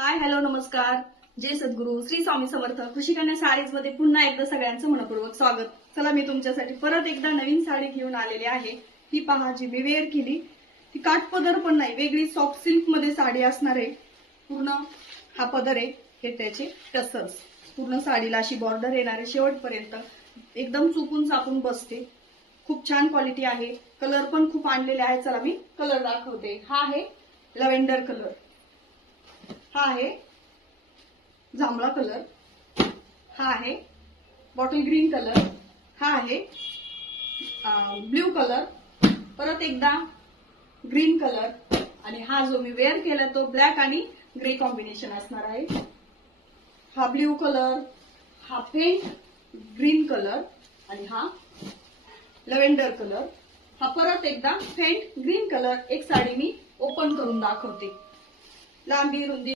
Hi hello नमस्कार. जय सद्गुरू श्री स्वामी समर्थ. कृषी कन्या साडीज मध्ये पुन्हा एकदा सगळ्यांचं मनपूर्वक स्वागत. चला मी तुमच्यासाठी परत एकदा नवीन साडी घेऊन आलेली आहे. ही पहा जी मी वेअर केली ती काठपदर पण नाही, वेगळी सॉफ्ट सिल्क मध्ये साडी असणार आहे. पूर्ण हा पदर आहे, हे त्याचे टसर्स. पूर्ण साडीला अशी बॉर्डर येणार आहे शेवटपर्यंत. एकदम चुकून चापून बसते. खूप छान क्वालिटी आहे. कलर पण खूप आणलेले आहेत. चला मी कलर दाखवते. हा आहे लव्हेंडर कलर, हा आहे जांभळा कलर, हा आहे बॉटल ग्रीन कलर, हा आहे ब्ल्यू कलर, परत एकदा ग्रीन कलर, आणि हा जो मी वेअर केला तो ब्लॅक आणि ग्रे कॉम्बिनेशन असणार आहे. हा ब्ल्यू कलर, हा फेंट ग्रीन कलर, आणि हा लव्हेंडर कलर. हा परत एकदा फेंट ग्रीन कलर. एक साडी मी ओपन करून दाखवते. लांबी रुंदी